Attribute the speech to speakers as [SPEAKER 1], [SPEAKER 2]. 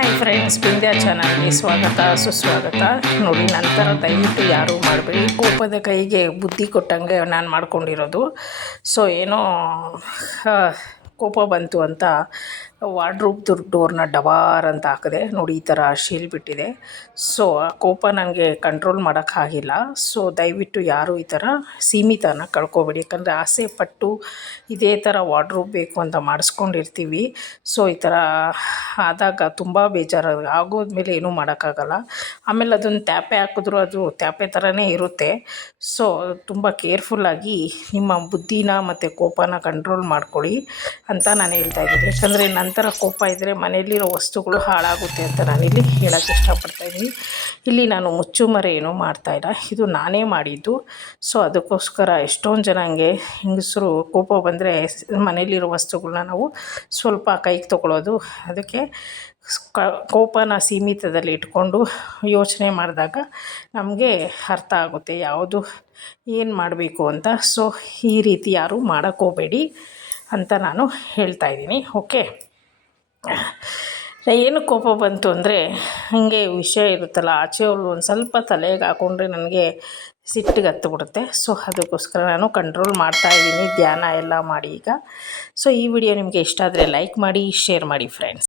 [SPEAKER 1] Hi friends Bindya ಚಾನಲ್ಗೆ ಸ್ವಾಗತ, ಸುಸ್ವಾಗತ. ನೋಡಿ, ನಂತರ ದಯವಿಟ್ಟು ಯಾರೂ ಮಾಡಬೇಡಿ. ಕೋಪದ ಕೈಗೆ ಬುದ್ಧಿ ಕೊಟ್ಟಂಗೆ ನಾನು ಮಾಡ್ಕೊಂಡಿರೋದು. ಸೊ ಏನೋ ಕೋಪ ಬಂತು ಅಂತ ವಾರ್ಡ್ರೂಬ್ದು ಡೋರ್ನ ಡಬಾರ್ ಅಂತ ಹಾಕಿದೆ. ನೋಡಿ, ಈ ಥರ ಶೀಲ್ ಬಿಟ್ಟಿದೆ. ಸೊ ಆ ಕೋಪ ನನಗೆ ಕಂಟ್ರೋಲ್ ಮಾಡೋಕ್ಕಾಗಿಲ್ಲ ಸೊ ದಯವಿಟ್ಟು ಯಾರೂ ಈ ಥರ ಸೀಮಿತನ ಕಳ್ಕೊಬೇಡಿ. ಯಾಕಂದರೆ ಆಸೆ ಪಟ್ಟು ಇದೇ ಥರ ವಾರ್ಡ್ರೂಬ್ ಬೇಕು ಅಂತ ಮಾಡಿಸ್ಕೊಂಡಿರ್ತೀವಿ. ಸೊ ಈ ಥರ ಆದಾಗ ತುಂಬ ಬೇಜಾರು ಆಗೋದ್ಮೇಲೆ ಏನೂ ಮಾಡೋಕ್ಕಾಗಲ್ಲ. ಆಮೇಲೆ ಅದನ್ನು ತ್ಯಾಪೆ ಹಾಕಿದ್ರು ಅದು ತ್ಯಾಪೆ ಥರನೇ ಇರುತ್ತೆ. ಸೊ ತುಂಬ ಕೇರ್ಫುಲ್ಲಾಗಿ ನಿಮ್ಮ ಬುದ್ಧಿನ ಮತ್ತು ಕೋಪನ ಕಂಟ್ರೋಲ್ ಮಾಡ್ಕೊಳ್ಳಿ ಅಂತ ನಾನು ಹೇಳ್ತಾ ಇದ್ದೀನಿ. ಯಾಕಂದರೆ ನಂತರ ಕೋಪ ಇದ್ದರೆ ಮನೆಯಲ್ಲಿರೋ ವಸ್ತುಗಳು ಹಾಳಾಗುತ್ತೆ ಅಂತ ನಾನಿಲ್ಲಿ ಹೇಳೋಕ್ಕೆ ಇಷ್ಟಪಡ್ತಾ ಇದ್ದೀನಿ. ಇಲ್ಲಿ ನಾನು ಮುಚ್ಚುಮರೆ ಏನೂ ಮಾಡ್ತಾಯಿಲ್ಲ ಇದು ನಾನೇ ಮಾಡಿದ್ದು. ಸೊ ಅದಕ್ಕೋಸ್ಕರ ಎಷ್ಟೊಂದು ಜನ ಹಂಗೆ ಹೆಂಗಸರು ಕೋಪ ಬಂದರೆ ಮನೆಯಲ್ಲಿರೋ ವಸ್ತುಗಳನ್ನ ನಾವು ಸ್ವಲ್ಪ ಕೈಗೆ ತೊಗೊಳ್ಳೋದು ಅದಕ್ಕೆ ಕೋಪನ ಸೀಮಿತದಲ್ಲಿ ಇಟ್ಕೊಂಡು ಯೋಚನೆ ಮಾಡಿದಾಗ ನಮಗೆ ಅರ್ಥ ಆಗುತ್ತೆ ಯಾವುದು ಏನು ಮಾಡಬೇಕು ಅಂತ. ಸೊ ಈ ರೀತಿ ಯಾರೂ ಮಾಡೋಕ್ಕೋಬೇಡಿ ಅಂತ ನಾನು ಹೇಳ್ತಾ ಇದ್ದೀನಿ. ಓಕೆ ಏನು ಕೋಪ ಬಂತು ಅಂದರೆ ಹಾಗೆ ವಿಷಯ ಇರುತ್ತಲ್ಲ, ಆಚೆ ಅವಳು ಒಂದು ಸ್ವಲ್ಪ ತಲೆಗೆ ಹಾಕ್ಕೊಂಡ್ರೆ ನನಗೆ ಸಿಟ್ಟಿಗೆ ಹತ್ತಿಬಿಡುತ್ತೆ ಸೊ ಅದಕ್ಕೋಸ್ಕರ ನಾನು ಕಂಟ್ರೋಲ್ ಮಾಡ್ತಾ ಇದ್ದೀನಿ, ಧ್ಯಾನ ಎಲ್ಲ ಮಾಡಿ ಈಗ. ಸೊ ಈ ವಿಡಿಯೋ ನಿಮಗೆ ಇಷ್ಟ ಆದರೆ ಲೈಕ್ ಮಾಡಿ ಶೇರ್ ಮಾಡಿ ಫ್ರೆಂಡ್ಸ್